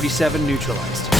47 neutralized.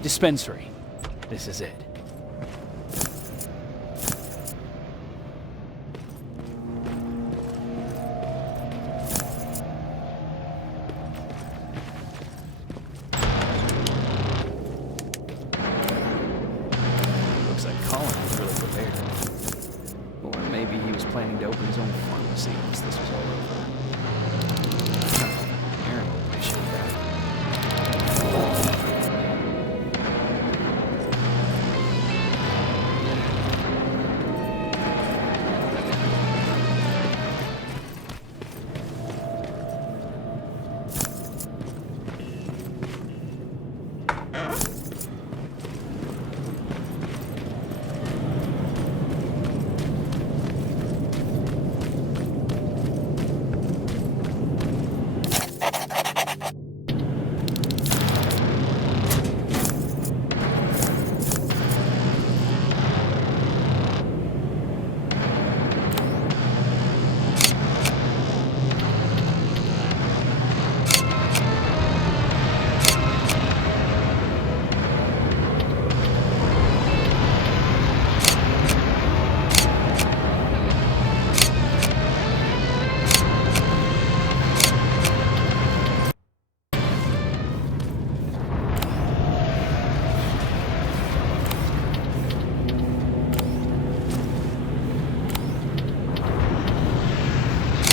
Dispensary. This is it. Looks like Colin was really prepared. Or maybe he was planning to open his own pharmacy once this was all over. Aaron will appreciate that.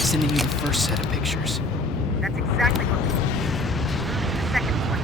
Sending you the first set of pictures. That's exactly what we need. The second one.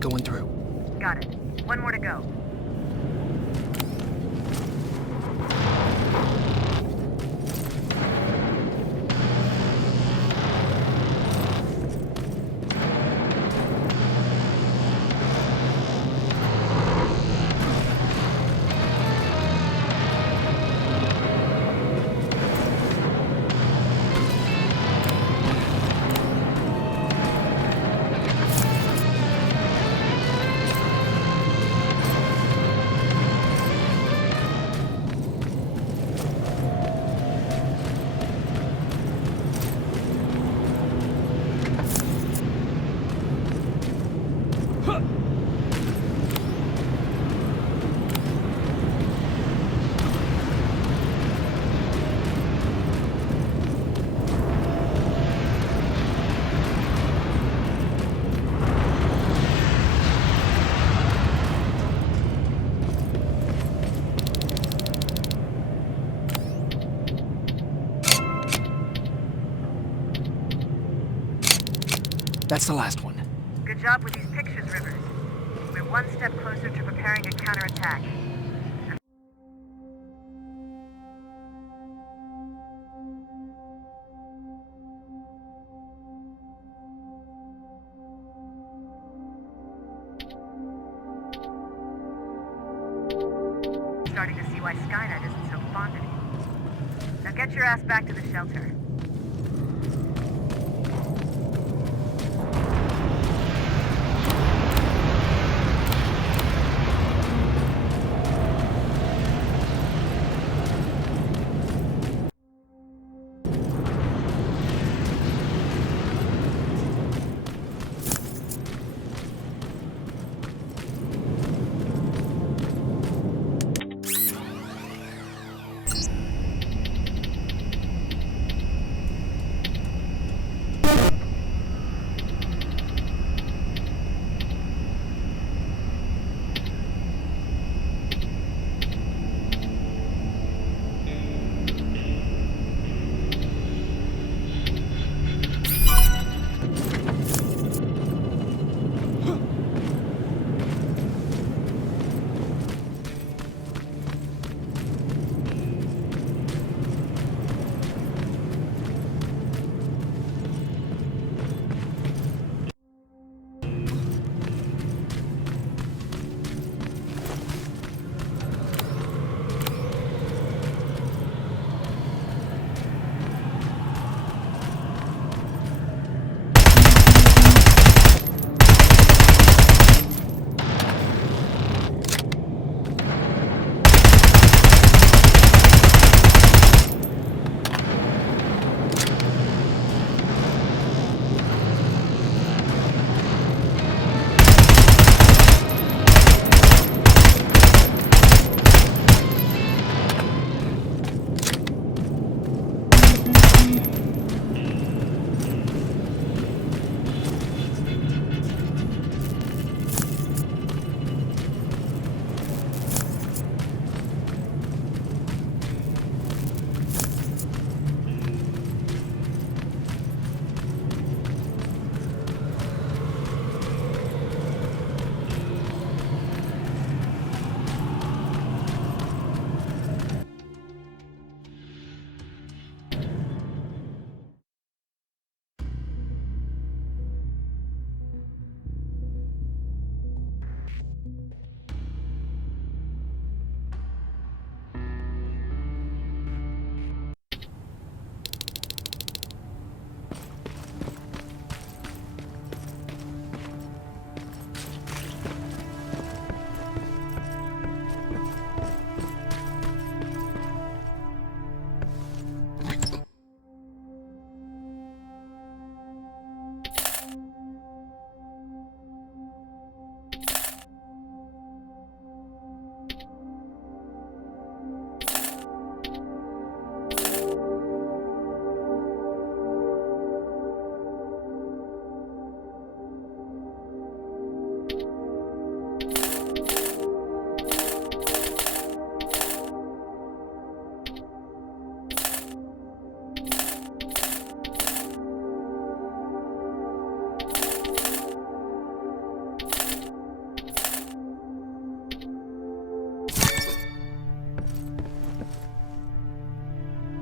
Going through. Got it. One more to go. That's the last one. Good job with these pictures, Rivers. We're one step closer to preparing a counterattack. Starting to see why Skynet isn't so fond of you. Now get your ass back to the shelter.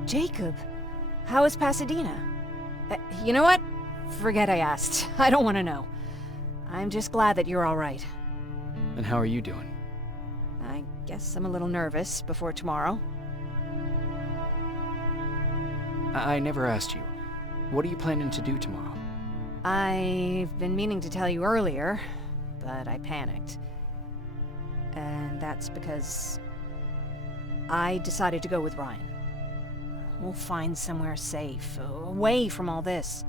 Jacob, how is Pasadena? You know what? Forget I asked. I don't want to know. I'm just glad that you're all right. And how are you doing? I guess I'm a little nervous before tomorrow. I never asked you. What are you planning to do tomorrow? I've been meaning to tell you earlier, but I panicked. And that's because I decided to go with Ryan. We'll find somewhere safe, away from all this.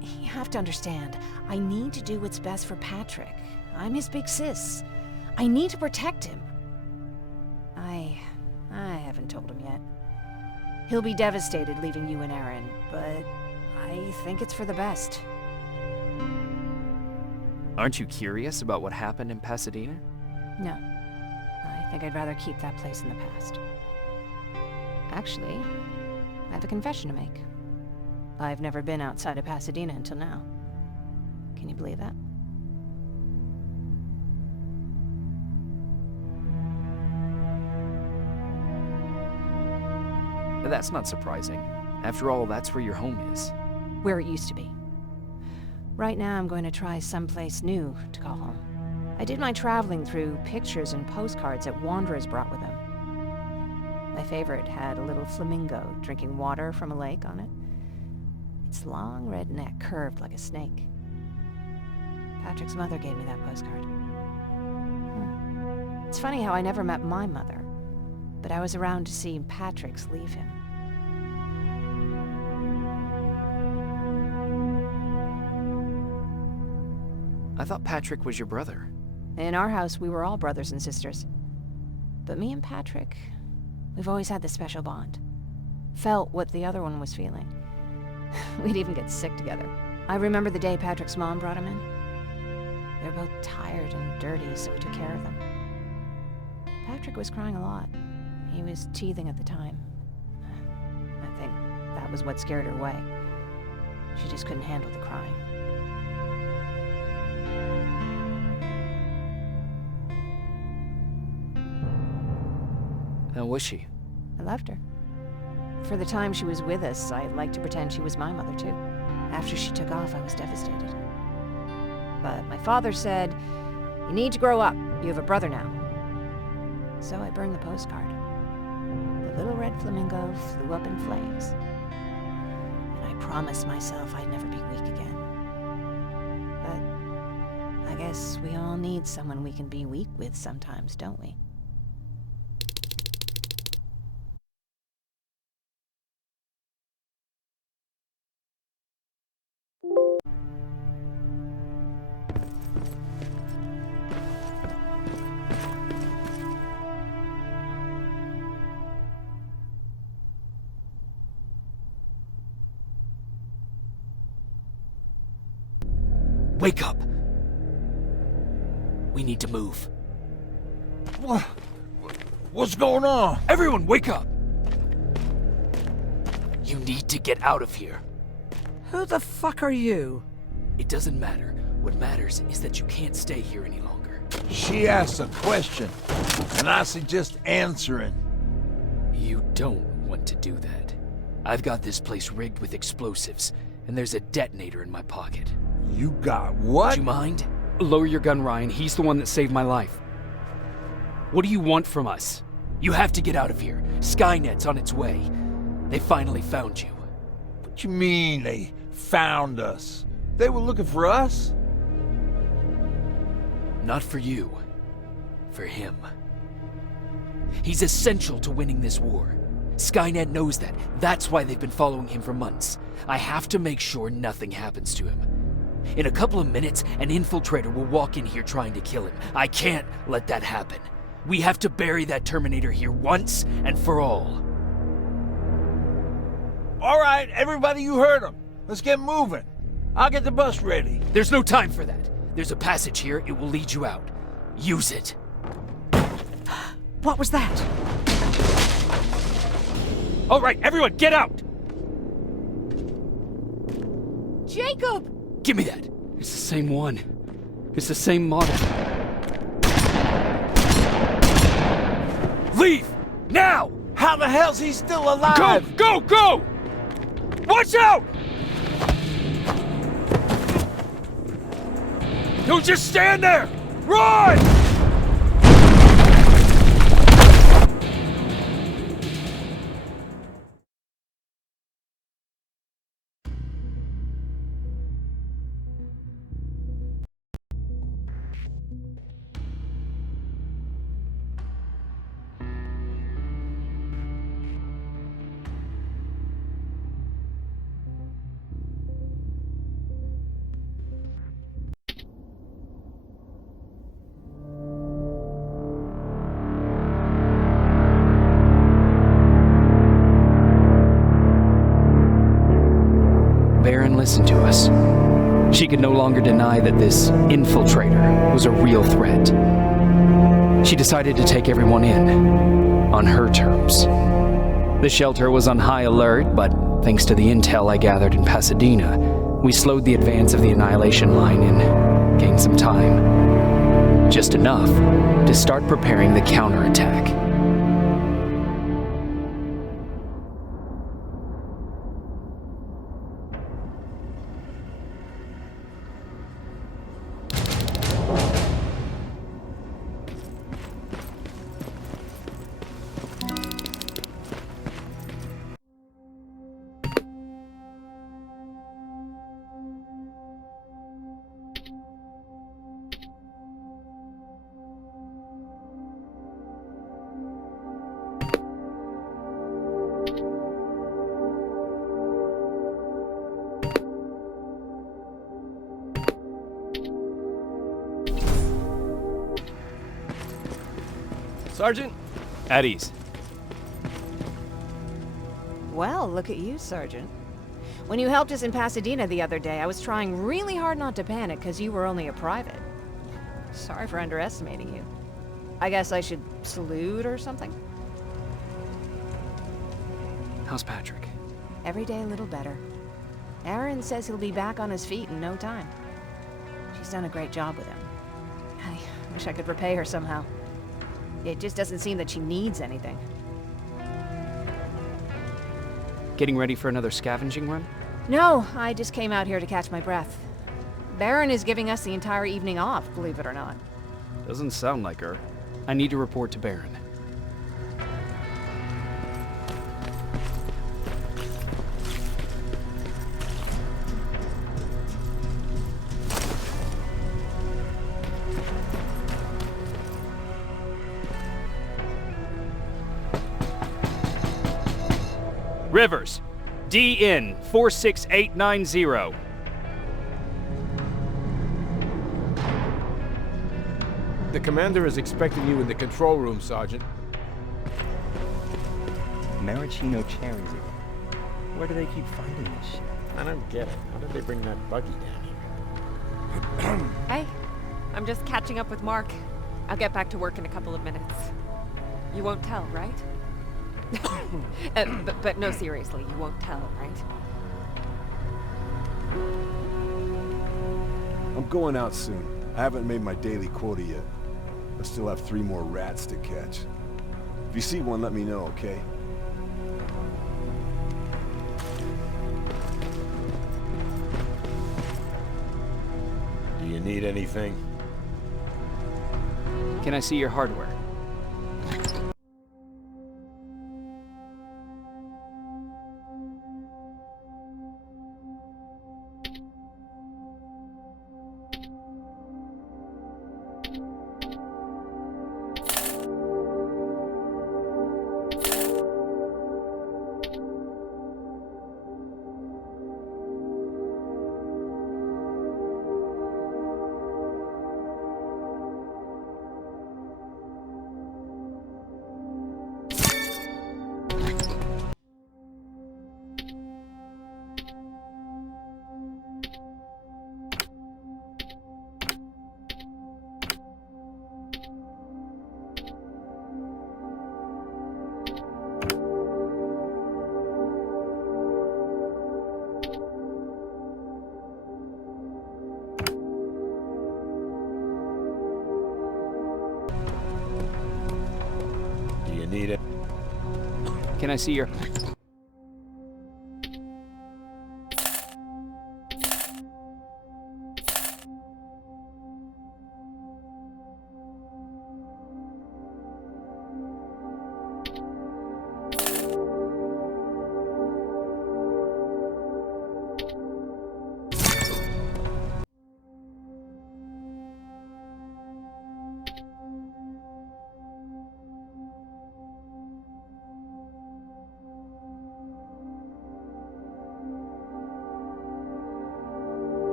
You have to understand, I need to do what's best for Patrick. I'm his big sis. I need to protect him. I haven't told him yet. He'll be devastated leaving you and Aaron, but I think it's for the best. Aren't you curious about what happened in Pasadena? No. I think I'd rather keep that place in the past. Actually, I have a confession to make. I've never been outside of Pasadena until now. Can you believe that? That's not surprising. After all, that's where your home is. Where it used to be. Right now, I'm going to try someplace new to call home. I did my traveling through pictures and postcards that wanderers brought with them. My favorite had a little flamingo drinking water from a lake on it. Its long red neck curved like a snake. Patrick's mother gave me that postcard. It's funny how I never met my mother, but I was around to see Patrick's leave him. I thought Patrick was your brother. In our house, we were all brothers and sisters. But me and Patrick, we've always had this special bond. Felt what the other one was feeling. We'd even get sick together. I remember the day Patrick's mom brought him in. They were both tired and dirty, so we took care of them. Patrick was crying a lot. He was teething at the time. I think that was what scared her away. She just couldn't handle the crying. How was she? I loved her. For the time she was with us, I liked to pretend she was my mother, too. After she took off, I was devastated. But my father said, "You need to grow up. You have a brother now." So I burned the postcard. The little red flamingo flew up in flames. And I promised myself I'd never be weak again. But I guess we all need someone we can be weak with sometimes, don't we? Wake up! We need to move. What's going on? Everyone, wake up! You need to get out of here. Who the fuck are you? It doesn't matter. What matters is that you can't stay here any longer. She asked a question, and I suggest answering. You don't want to do that. I've got this place rigged with explosives, and there's a detonator in my pocket. You got what? Do you mind? Lower your gun, Ryan. He's the one that saved my life. What do you want from us? You have to get out of here. Skynet's on its way. They finally found you. What you mean they found us? They were looking for us? Not for you. For him. He's essential to winning this war. Skynet knows that. That's why they've been following him for months. I have to make sure nothing happens to him. In a couple of minutes, an infiltrator will walk in here trying to kill him. I can't let that happen. We have to bury that Terminator here once and for all. All right, everybody, you heard him. Let's get moving. I'll get the bus ready. There's no time for that. There's a passage here. It will lead you out. Use it. What was that? All right, everyone, get out! Jacob! Give me that. It's the same one. It's the same model. Leave! Now! How the hell's he still alive? Go! Go! Go! Watch out! Don't just stand there! Run! Listen to us. She could no longer deny that this infiltrator was a real threat. She decided to take everyone in, on her terms. The shelter was on high alert, but thanks to the intel I gathered in Pasadena, We slowed the advance of the Annihilation Line and gained some time. Just enough to start preparing the counterattack. Sergeant? At ease. Well, look at you, Sergeant. When you helped us in Pasadena the other day, I was trying really hard not to panic because you were only a private. Sorry for underestimating you. I guess I should salute or something? How's Patrick? Every day a little better. Aaron says he'll be back on his feet in no time. She's done a great job with him. I wish I could repay her somehow. It just doesn't seem that she needs anything. Getting ready for another scavenging run? No, I just came out here to catch my breath. Baron is giving us the entire evening off, believe it or not. Doesn't sound like her. I need to report to Baron. Rivers, DN 46890. The commander is expecting you in the control room, Sergeant. Maraschino cherries again. Where do they keep finding this shit? I don't get it. How did they bring that buggy down here? Hey, I'm just catching up with Mark. I'll get back to work in a couple of minutes. You won't tell, right? But no, seriously, you won't tell, right? I'm going out soon. I haven't made my daily quota yet. I still have 3 more rats to catch. If you see one, let me know, okay? Do you need anything? Can I see your hardware? Do you need it? Can I see your...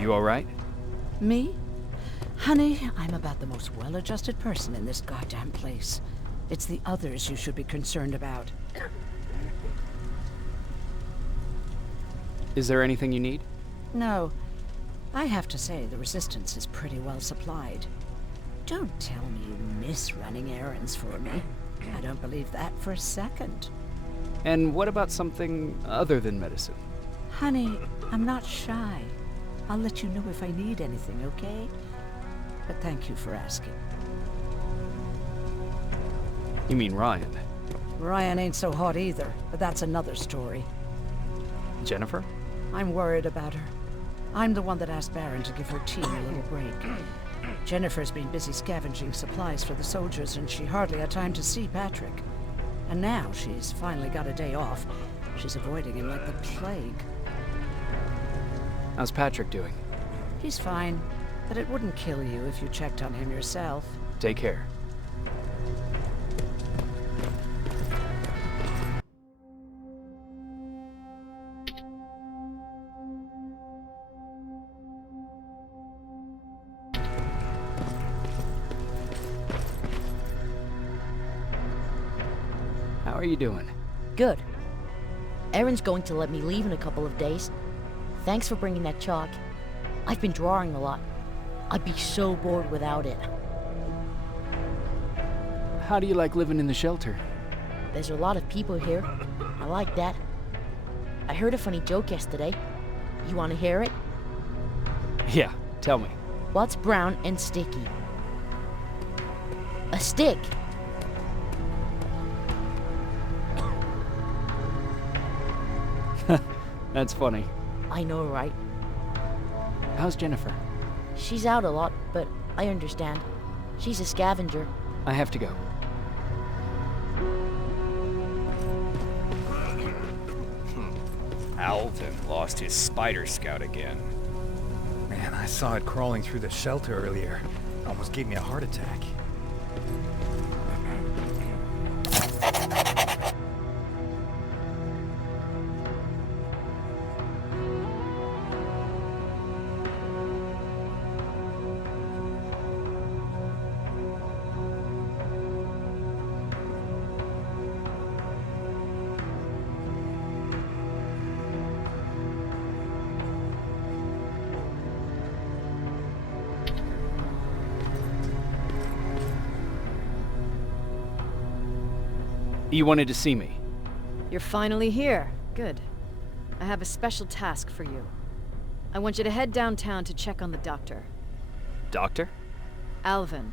you alright? Me? Honey, I'm about the most well-adjusted person in this goddamn place. It's the others you should be concerned about. Is there anything you need? No. I have to say, the Resistance is pretty well supplied. Don't tell me you miss running errands for me. I don't believe that for a second. And what about something other than medicine? Honey, I'm not shy. I'll let you know if I need anything, okay? But thank you for asking. You mean Ryan? Ryan ain't so hot either, but that's another story. Jennifer? I'm worried about her. I'm the one that asked Baron to give her team a little break. Jennifer's been busy scavenging supplies for the soldiers, and she hardly had time to see Patrick. And now she's finally got a day off. She's avoiding him like the plague. How's Patrick doing? He's fine, but it wouldn't kill you if you checked on him yourself. Take care. How are you doing? Good. Erin's going to let me leave in a couple of days. Thanks for bringing that chalk. I've been drawing a lot. I'd be so bored without it. How do you like living in the shelter? There's a lot of people here. I like that. I heard a funny joke yesterday. You want to hear it? Yeah, tell me. What's brown and sticky? A stick. That's funny. I know, right? How's Jennifer? She's out a lot, but I understand. She's a scavenger. I have to go. Alvin lost his spider scout again. Man, I saw it crawling through the shelter earlier. Almost gave me a heart attack. You wanted to see me? You're finally here. Good. I have a special task for you. I want you to head downtown to check on the doctor. Doctor? Alvin.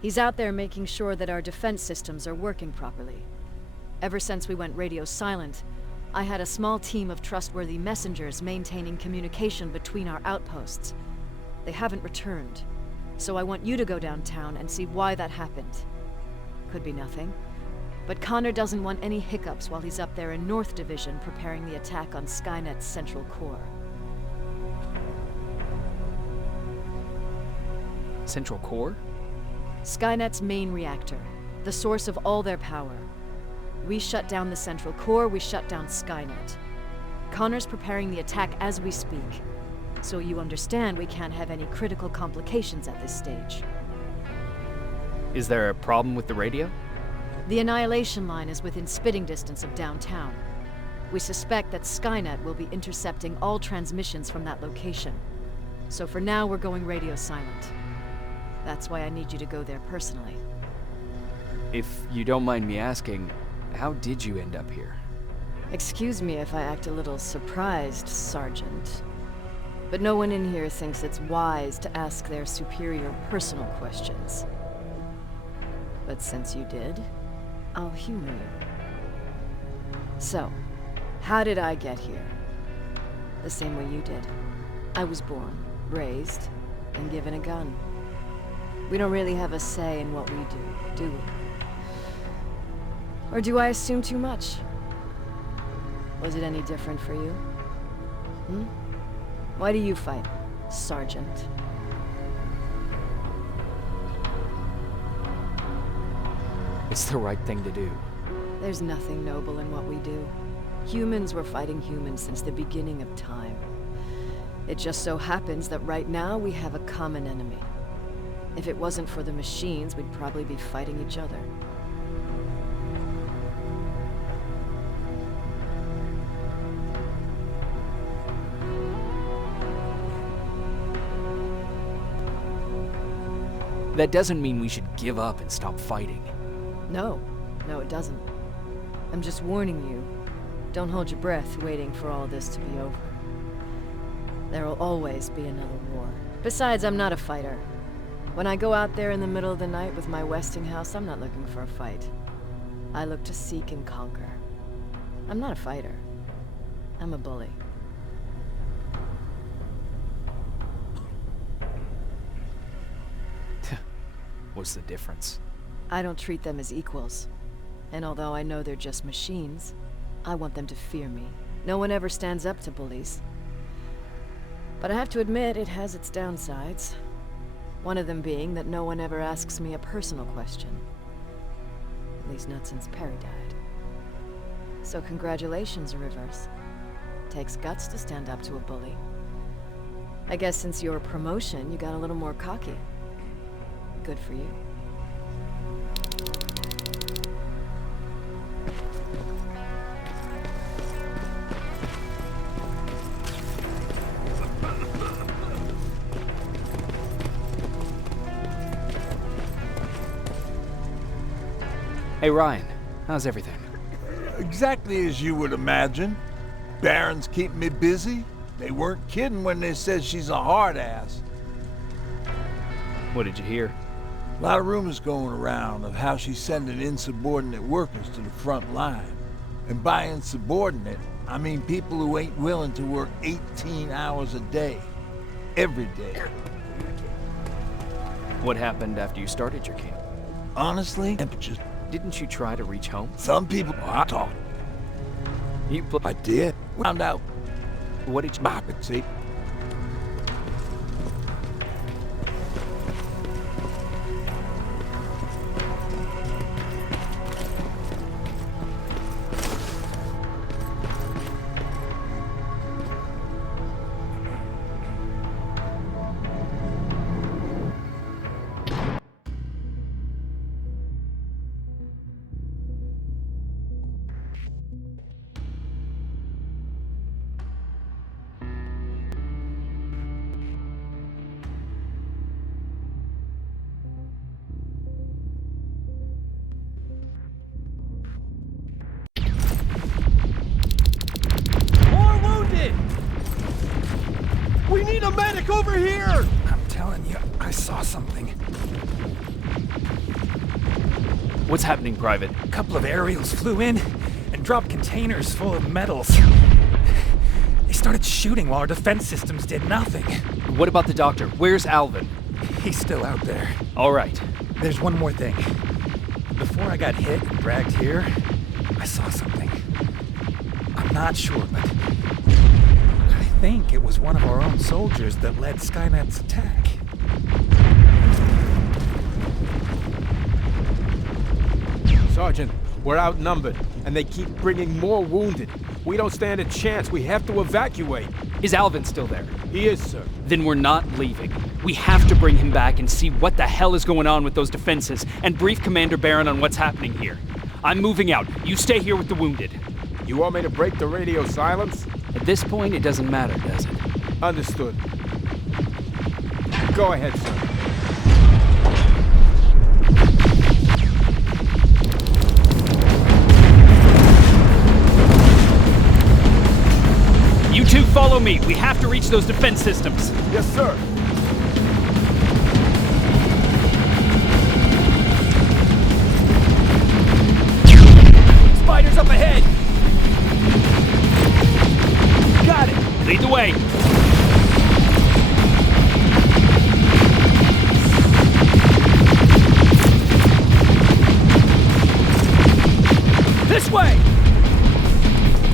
He's out there making sure that our defense systems are working properly. Ever since we went radio silent, I had a small team of trustworthy messengers maintaining communication between our outposts. They haven't returned, so I want you to go downtown and see why that happened. Could be nothing. But Connor doesn't want any hiccups while he's up there in North Division preparing the attack on Skynet's central core. Central core? Skynet's main reactor, the source of all their power. We shut down the central core, we shut down Skynet. Connor's preparing the attack as we speak, so you understand we can't have any critical complications at this stage. Is there a problem with the radio? The Annihilation Line is within spitting distance of downtown. We suspect that Skynet will be intercepting all transmissions from that location. So for now, we're going radio silent. That's why I need you to go there personally. If you don't mind me asking, how did you end up here? Excuse me if I act a little surprised, Sergeant. But no one in here thinks it's wise to ask their superior personal questions. But since you did, I'll humor you. So, how did I get here? The same way you did. I was born, raised, and given a gun. We don't really have a say in what we do we? Or do I assume too much? Was it any different for you? Why do you fight, Sergeant? It's the right thing to do. There's nothing noble in what we do. Humans were fighting humans since the beginning of time. It just so happens that right now we have a common enemy. If it wasn't for the machines, we'd probably be fighting each other. That doesn't mean we should give up and stop fighting. No, it doesn't. I'm just warning you. Don't hold your breath waiting for all this to be over. There will always be another war. Besides, I'm not a fighter. When I go out there in the middle of the night with my Westinghouse, I'm not looking for a fight. I look to seek and conquer. I'm not a fighter. I'm a bully. What's the difference? I don't treat them as equals. And although I know they're just machines, I want them to fear me. No one ever stands up to bullies. But I have to admit, it has its downsides. One of them being that no one ever asks me a personal question. At least not since Perry died. So congratulations, Rivers. Takes guts to stand up to a bully. I guess since your promotion, you got a little more cocky. Good for you. Hey Ryan, how's everything? Exactly as you would imagine. Baron's keeping me busy. They weren't kidding when they said she's a hard ass. What did you hear? A lot of rumors going around of how she's sending insubordinate workers to the front line. And by insubordinate, I mean people who ain't willing to work 18 hours a day. Every day. What happened after you started your camp? Honestly, temperatures. Didn't you try to reach home? Some people I talk. I did. Found out. What did you... See? We need a medic over here! I'm telling you, I saw something. What's happening, Private? A couple of aerials flew in and dropped containers full of metals. They started shooting while our defense systems did nothing. What about the doctor? Where's Alvin? He's still out there. All right. There's one more thing. Before I got hit and dragged here, I saw something. I'm not sure, but I think it was one of our own soldiers that led Skynet's attack. Sergeant, we're outnumbered, and they keep bringing more wounded. We don't stand a chance. We have to evacuate. Is Alvin still there? He is, sir. Then we're not leaving. We have to bring him back and see what the hell is going on with those defenses, and brief Commander Barron on what's happening here. I'm moving out. You stay here with the wounded. You want me to break the radio silence? At this point, it doesn't matter, does it? Understood. Go ahead, sir. You two follow me. We have to reach those defense systems. Yes, sir. Spiders up ahead! Got it! Lead the way! This way!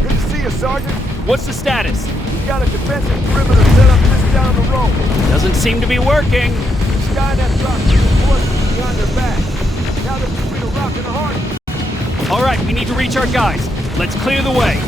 Good to see you, Sergeant. What's the status? We got a defensive perimeter set up just down the road. Doesn't seem to be working. Skynet dropped reinforcements behind their back. Now they're between a rock and a hard. All right, we need to reach our guys. Let's clear the way.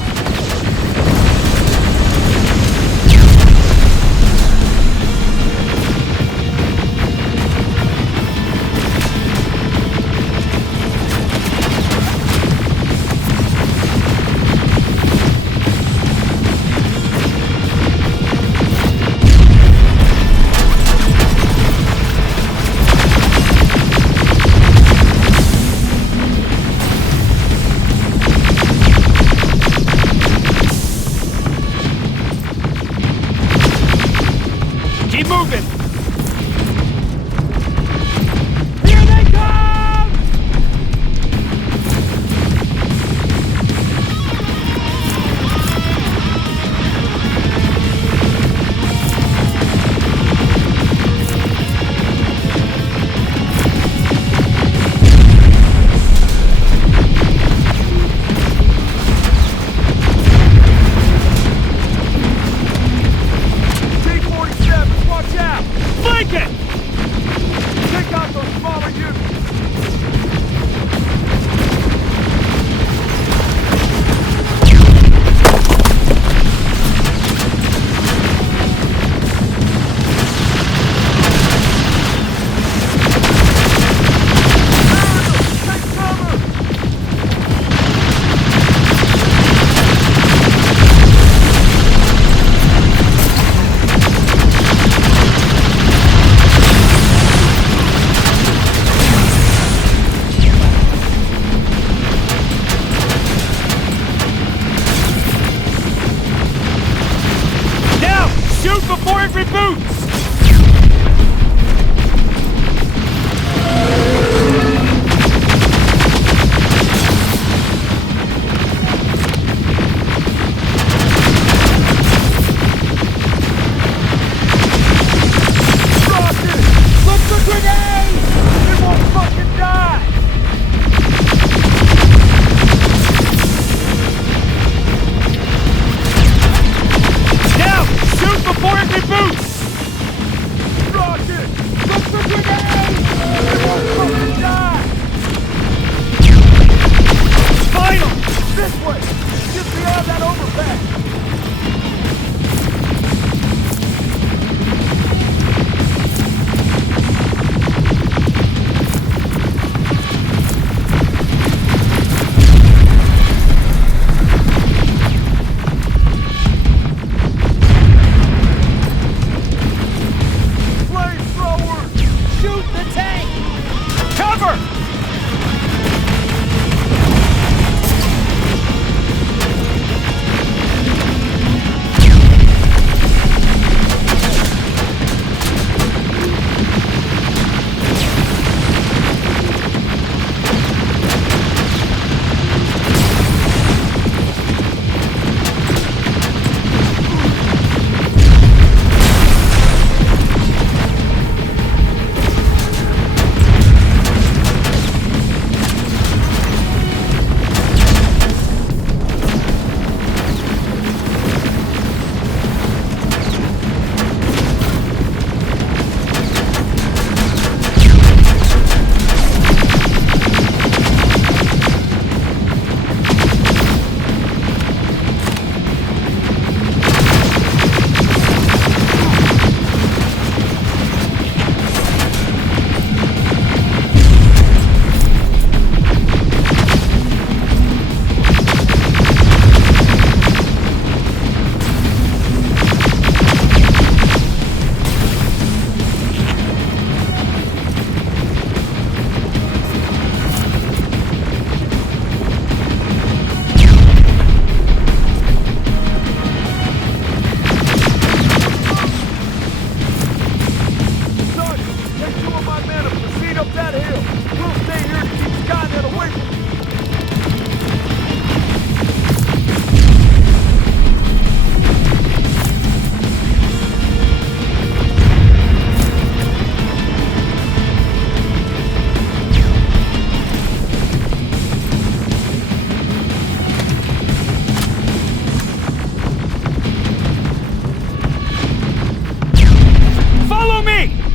before it reboots!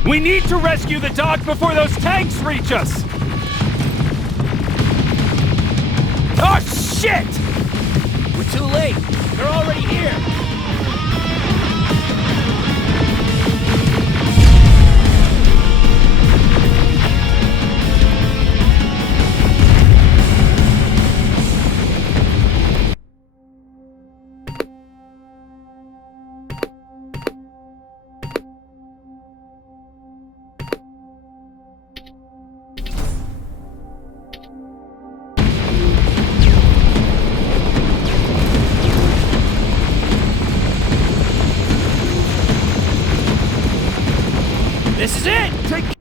We need to rescue the dock before those tanks reach us! Oh, shit! We're too late. They're already here. This is it!